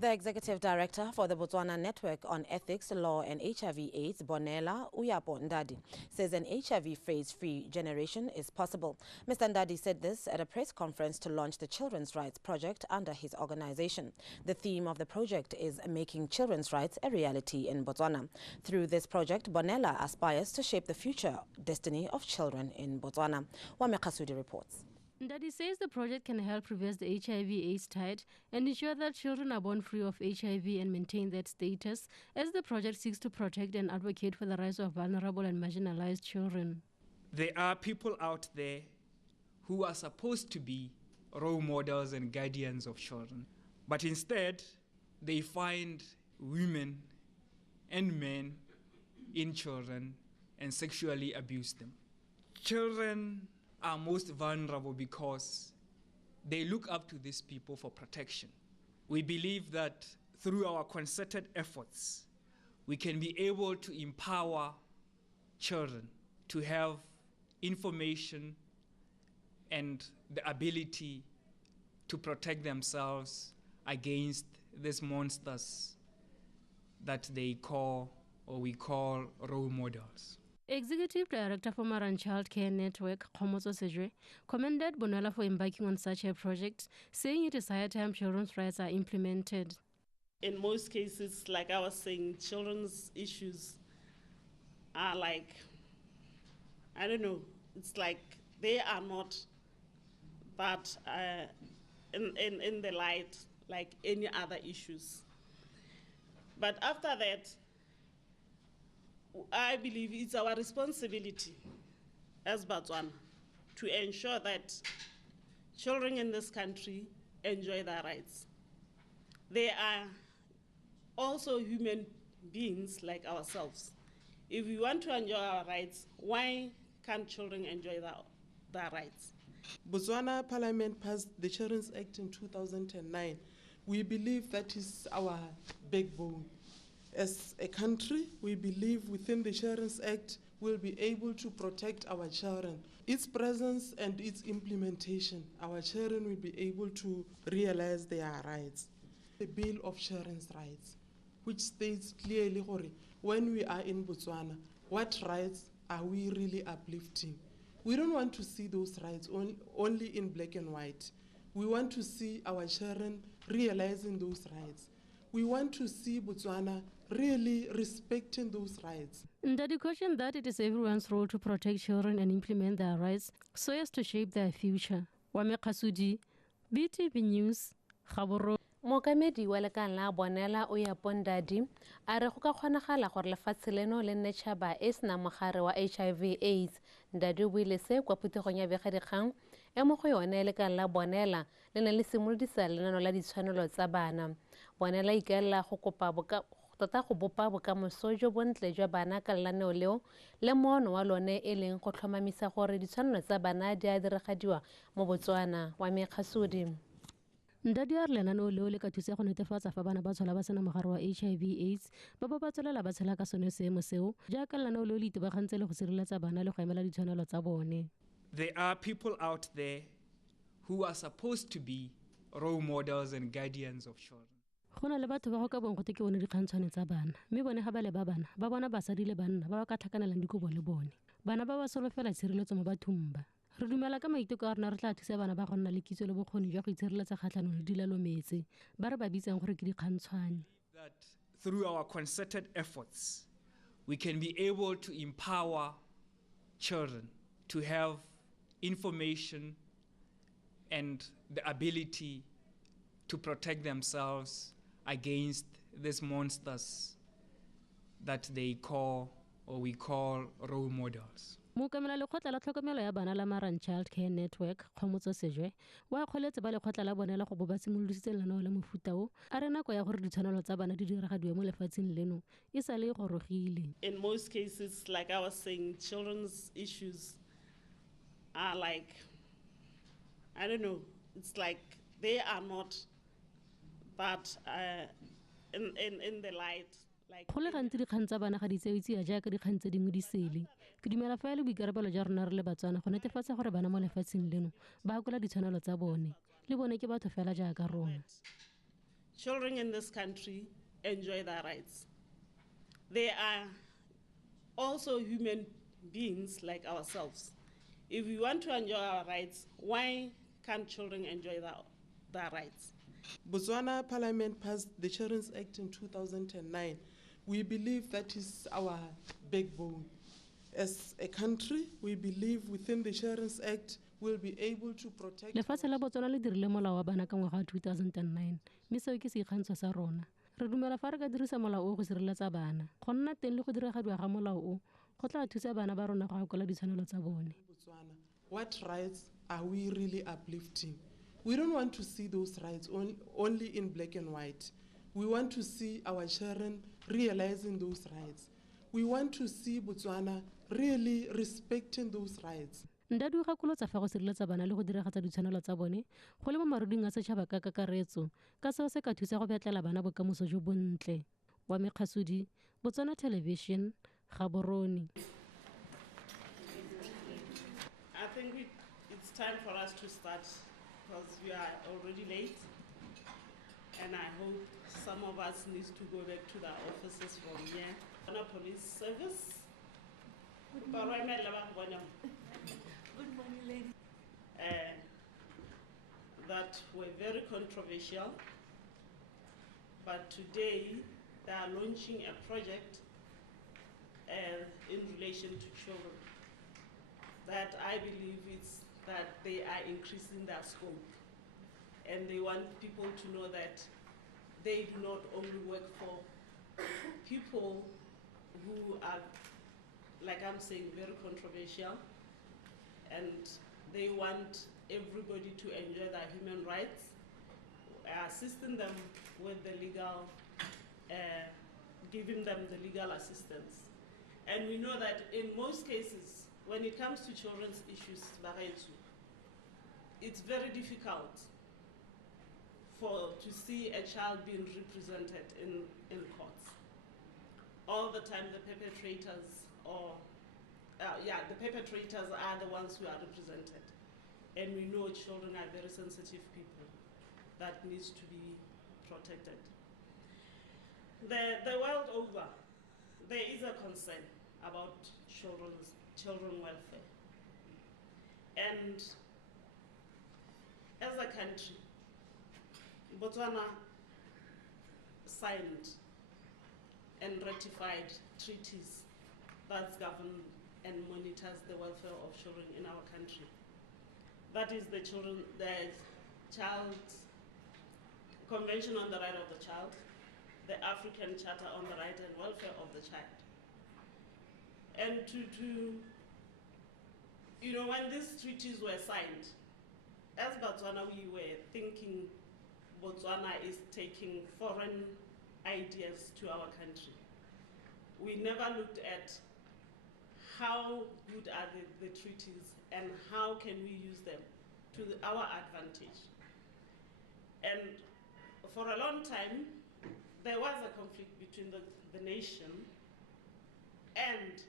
The Executive Director for the Botswana Network on Ethics, Law and HIV/AIDS, BONELA, Ndadi, says an HIV-phase-free generation is possible. Mr. Ndadi said this at a press conference to launch the Children's Rights Project under his organization. The theme of the project is making children's rights a reality in Botswana. Through this project, BONELA aspires to shape the future destiny of children in Botswana. Wame Khasudi reports. Ndadi says the project can help reverse the HIV/AIDS tide and ensure that children are born free of HIV and maintain that status, as the project seeks to protect and advocate for the rights of vulnerable and marginalized children. There are people out there who are supposed to be role models and guardians of children, but instead they find women and men in children and sexually abuse them. Children are most vulnerable because they look up to these people for protection. We believe that through our concerted efforts, we can be able to empower children to have information and the ability to protect themselves against these monsters that we call role models. Executive Director for Mother and Child Care Network, commended BONELA for embarking on such a project, saying it is high time children's rights are implemented. In most cases, like I was saying, children's issues are like, I don't know, it's like they are not that in the light like any other issues. But after that, I believe it's our responsibility as Botswana to ensure that children in this country enjoy their rights. They are also human beings like ourselves. If we want to enjoy our rights, why can't children enjoy their rights? Botswana Parliament passed the Children's Act in 2009. We believe that is our backbone. As a country, we believe within the Children's Act we'll be able to protect our children. Its presence and its implementation, our children will be able to realize their rights. The Bill of Children's Rights, which states clearly when we are in Botswana, what rights are we really uplifting? We don't want to see those rights only in black and white. We want to see our children realizing those rights. We want to see Botswana really respecting those rights. Ndadi cautioned that it is everyone's role to protect children and implement their rights so as to shape their future. Wame Khasudi, BTV News, Gaborone. Mokamedi wa lekala la BONELA Ndadi a re go ka kgonagala gore lefatshe leno le nne tšhaba e sena mogare wa HIV/AIDS. Ndadi o buile se kwa phuthegong ya begadikgang e mo go yone lekala la BONELA le ne le simolodisa lenaneo la ditshwanelo tsa bana. BONELA ikaelela go kopa go bopa bokamoso jo bontle jwa bana ka lenaneo leo le moono wa lone e leng go tlhomamisa gore ditshwanelo tsa bana di a diragadiwa mo Botswana. Wame Khasudi. Ndadi a re lenaneo leo le ka thusa go netefatsa fa bana ba tshola ba sena mogare wa HIV/AIDS ba ba tswelela ba tshela ka sone seemo seo jaaka lenaneo leo le itebagantse le go sireletsa bana le go emela ditshwanelo tsa bone. There are people out there who are supposed to be role models and guardians of children. Go na le batho ba go ka bong go te ke bone dikgantshwane tsa bana mme bone ga ba le ba bana ba bona basadi le banna ba ba ka tlhakanelang dikobo le bone. Bana ba ba solofela tshireletso mo bathong ba. Re dumela ka maiteko a rona re tla thusa bana ba go nna le kitso le bokgoni jwa go itshireletsa kgatlhanong le dilalometse ba re ba bitsang gore ke dikgantshwane. That through our concerted efforts, we can be able to empower children to have information and the ability to protect themselves against these monsters that we call role models. Mokamela lekgotla la tlhokomelo ya bana la Mother and Child Care Network, wa kgoletse ba lekgotla la BONELA go bo ba simolodisitse lenaneo la mofuta o a re nako ya gore ditshwanelo tsa bana di diragadiwe mo lefatsheng leno e sa le gorogile. In most cases, like I was saying, children's issues are like, I don't know, it's like they are not that in the light. Go le gantsi dikgang tsa bana ga di tsewe tsia jaaka dikgang tse dingwe di sele. Ke dumela fa le boikarabelo jwa rona re le Batswana go netefatsa gore bana mo lefatsheng leno ba akola ditshwanelo tsa bone le bone ke batho fela jaaka rona. children in this country enjoy their rights. They are also human beings like ourselves. If we want to enjoy our rights, why can't children enjoy their rights? Botswana Parliament passed the Children's Act in 2009. We believe that is our backbone. As a country, we believe within the Children's Act we'll be able to protect. lefatshe la botswana le dirile molao wa bana ka ngwaga wa 2009 mme seo ke seikgantsho sa rona. Re dumela fa re ka dirisa molao o go sireletsa bana. Go nna teng le go diragadiwa ga molao o go tla thusa bana ba rona go akola ditshwanelo tsa bone. Botswana, what rights are we really uplifting? We don't want to see those rights only in black and white. We want to see our children realizing those rights. We want to see Botswana really respecting those rights. Ndadi o gakolotsa fa go sireletsa bana le go diragatsa ditshwanelo tsa bone go le mo maruding a setšhaba ka kakaretso ka seo se ka thusa go betlela bana bokamoso jo bontle. Wa Mekgasudi, Botswana Television, Gaborone. I think it's time for us to start because we are already late, and I hope some of us need to go back to the offices from here. On a police service. Good morning. Good morning, ladies. That were very controversial, but today they are launching a project in relation to children that I believe it's that they are increasing their scope, and they want people to know that they do not only work for people who are, like I'm saying, very controversial, and they want everybody to enjoy their human rights, assisting them with the legal, giving them the legal assistance. And we know that in most cases, when it comes to children's issues, it's very difficult to see a child being represented in courts. All the time the perpetrators the perpetrators are the ones who are represented. And we know children are very sensitive people that needs to be protected. The world over, there is a concern about children welfare. And as a country, Botswana signed and ratified treaties that govern and monitors the welfare of children in our country. That is the Child's Convention on the Right of the Child, the African Charter on the Right and Welfare of the Child. And when these treaties were signed, as Botswana, we were thinking Botswana is taking foreign ideas to our country. We never looked at how good are the treaties and how can we use them to our advantage. And for a long time, there was a conflict between the nation and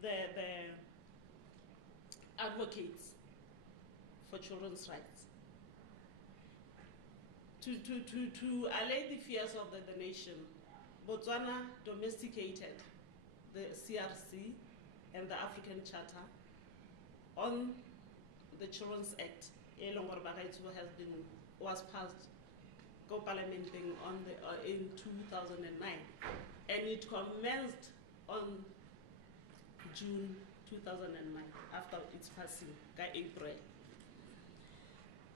the advocates for children's rights. To allay the fears of the nation, Botswana domesticated the CRC and the African Charter on the Children's Act. Was passed Parliament in 2009, and it commenced on June 2009 after its passing, April.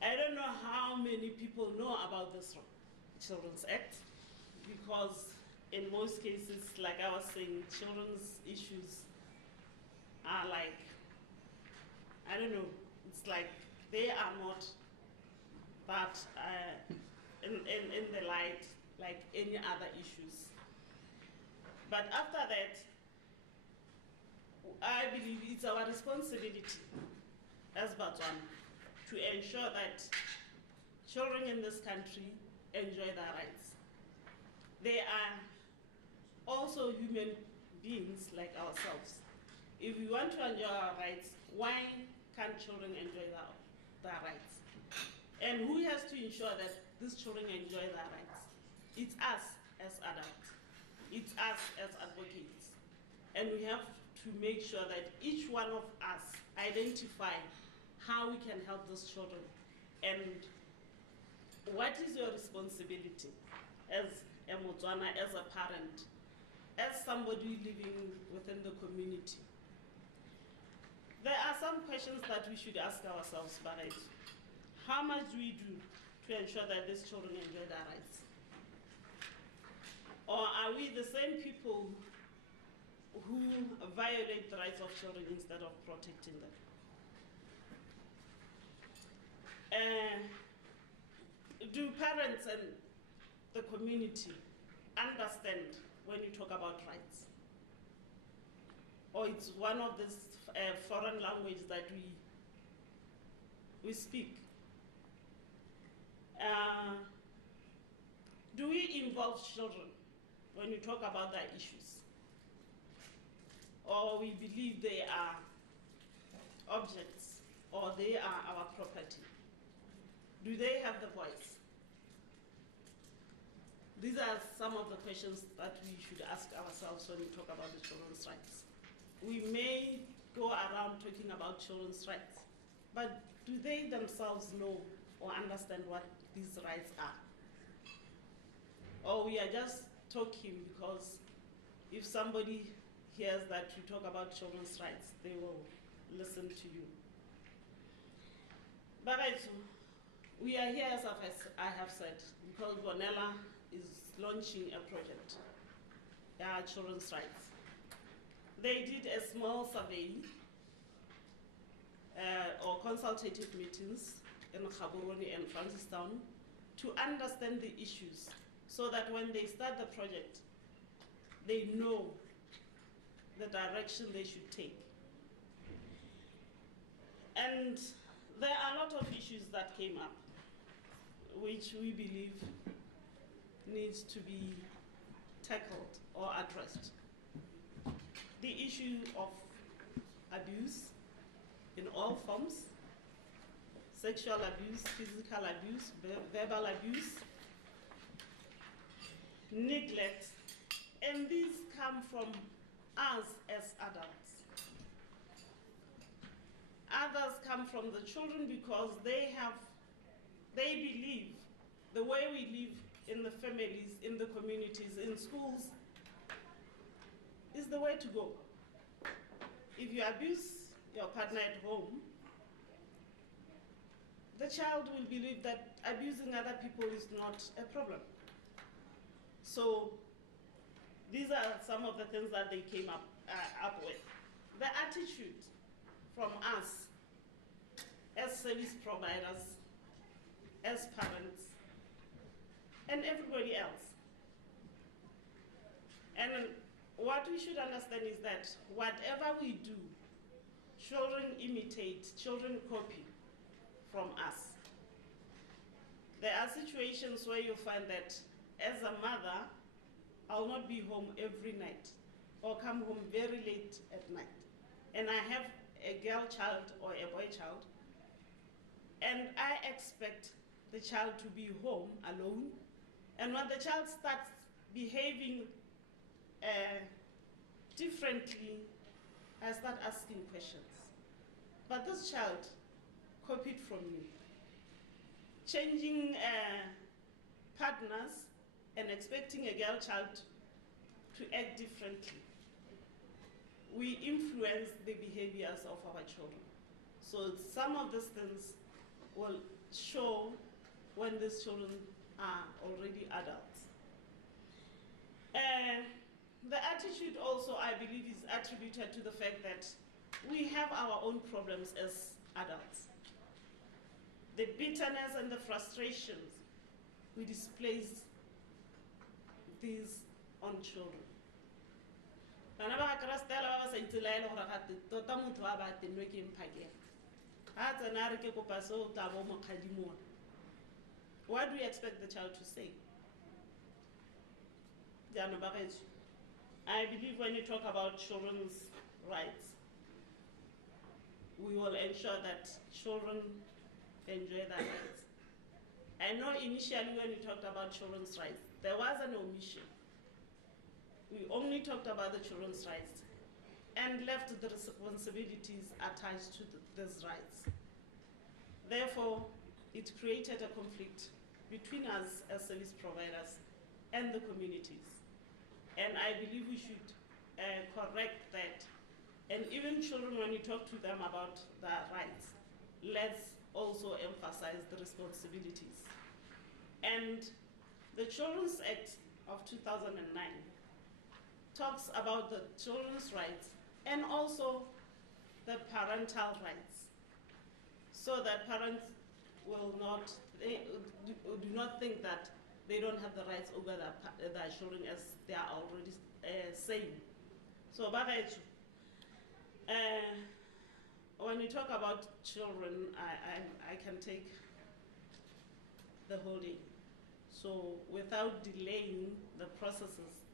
I don't know how many people know about this Children's Act, because in most cases, like I was saying, children's issues are like, I don't know, it's like they are not that in the light like any other issues. But after that, I believe it's our responsibility as Botswana to ensure that children in this country enjoy their rights. They are also human beings like ourselves. If we want to enjoy our rights, why can't children enjoy their rights? And who has to ensure that these children enjoy their rights? it's us as adults, it's us as advocates, and we have to make sure that each one of us identify how we can help those children and what is your responsibility as a Botswana, as a parent, as somebody living within the community. There are some questions that we should ask ourselves, Barret. How much do we do to ensure that these children enjoy their rights? Or are we the same people who violate the rights of children instead of protecting them? Do parents and the community understand when you talk about rights? Or it's one of these foreign languages that we speak? Do we involve children when you talk about their issues? Or we believe they are objects, or they are our property? Do they have the voice? These are some of the questions that we should ask ourselves when we talk about the children's rights. We may go around talking about children's rights, but do they themselves know or understand what these rights are? Or we are just talking because if somebody hears that you talk about children's rights, they will listen to you. But we are here, as I have said, because BONELA is launching a project, children's rights. They did a small survey or consultative meetings in Gaborone and Francistown to understand the issues so that when they start the project, they know the direction they should take. And there are a lot of issues that came up, which we believe needs to be tackled or addressed. The issue of abuse in all forms, sexual abuse, physical abuse, verbal abuse, neglect, and these come from us as adults. Others come from the children because they believe the way we live in the families, in the communities, in schools, is the way to go. If you abuse your partner at home, the child will believe that abusing other people is not a problem. So these are some of the things that they came up with. The attitude from us as service providers, as parents, and everybody else. And what we should understand is that whatever we do, children imitate, children copy from us. There are situations where you find that as a mother, I'll not be home every night or come home very late at night. And I have a girl child or a boy child, and I expect the child to be home alone. And when the child starts behaving differently, I start asking questions. But this child copied from me. Changing partners and expecting a girl child to act differently. We influence the behaviors of our children. So some of these things will show when these children are already adults. The attitude also, I believe, is attributed to the fact that we have our own problems as adults. The bitterness and the frustrations, we display these on children. What do we expect the child to say? I believe when you talk about children's rights, we will ensure that children enjoy their rights. I know initially when you talked about children's rights, there was an omission. We only talked about the children's rights and left the responsibilities attached to these rights. Therefore, it created a conflict between us as service providers and the communities. And I believe we should correct that. And even children, when you talk to them about their rights, let's also emphasize the responsibilities. And the Children's Act of 2009 talks about the children's rights and also the parental rights, so that parents will not, do not think that they don't have the rights over their children, as they are already saying. So, when you talk about children, I can take the whole day. So without delaying the processes,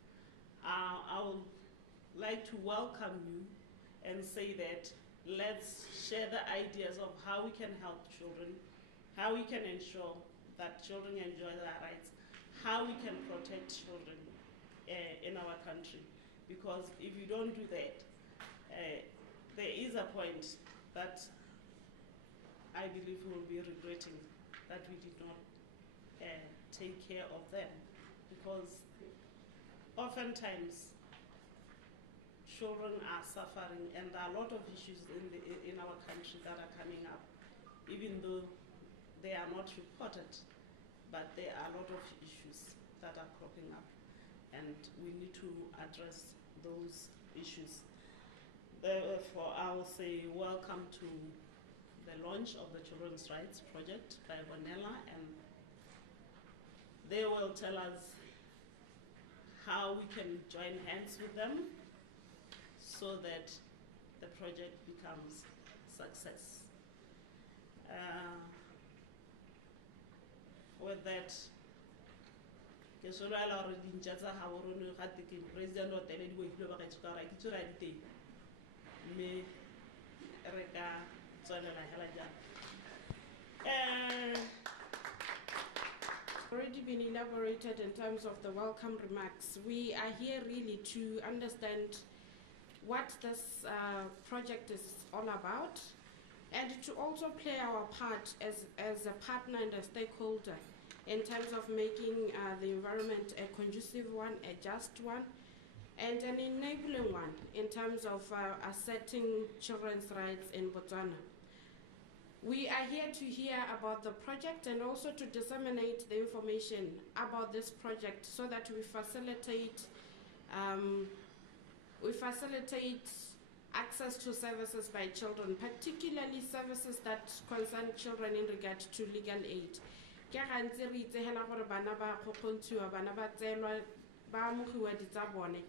I would like to welcome you and say that let's share the ideas of how we can help children, how we can ensure that children enjoy their rights, how we can protect children in our country. Because if you don't do that, there is a point that I believe we will be regretting that we did not take care of them. Because oftentimes children are suffering, and there are a lot of issues in our country that are coming up, even though they are not reported, but there are a lot of issues that are cropping up, and we need to address those issues. Therefore, I will say welcome to the launch of the Children's Rights Project by BONELA, and they will tell us how we can join hands with them so that the project becomes success. With that, ke solala gore dintja tsa ga borone ga te ke president o tele di boifile ba ga tshwara ke tsora di teng mme re ka tswelela hela jang. Already been elaborated in terms of the welcome remarks. We are here really to understand what this project is all about, and to also play our part as a partner and a stakeholder in terms of making the environment a conducive one, a just one, and an enabling one in terms of asserting children's rights in Botswana. We are here to hear about the project and also to disseminate the information about this project so that we facilitate access to services by children, particularly services that concern children in regard to legal aid. Ke gantsi re itsegela gore bana ba kgokgontshiwa, bana ba tseelwa, ba amogiwa di tsa bone,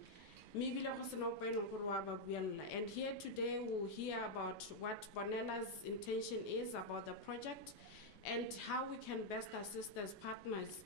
mme ebile go sena ope e leng gore wa ba buella. And here today we'll hear about what BONELA's intention is about the project and how we can best assist as partners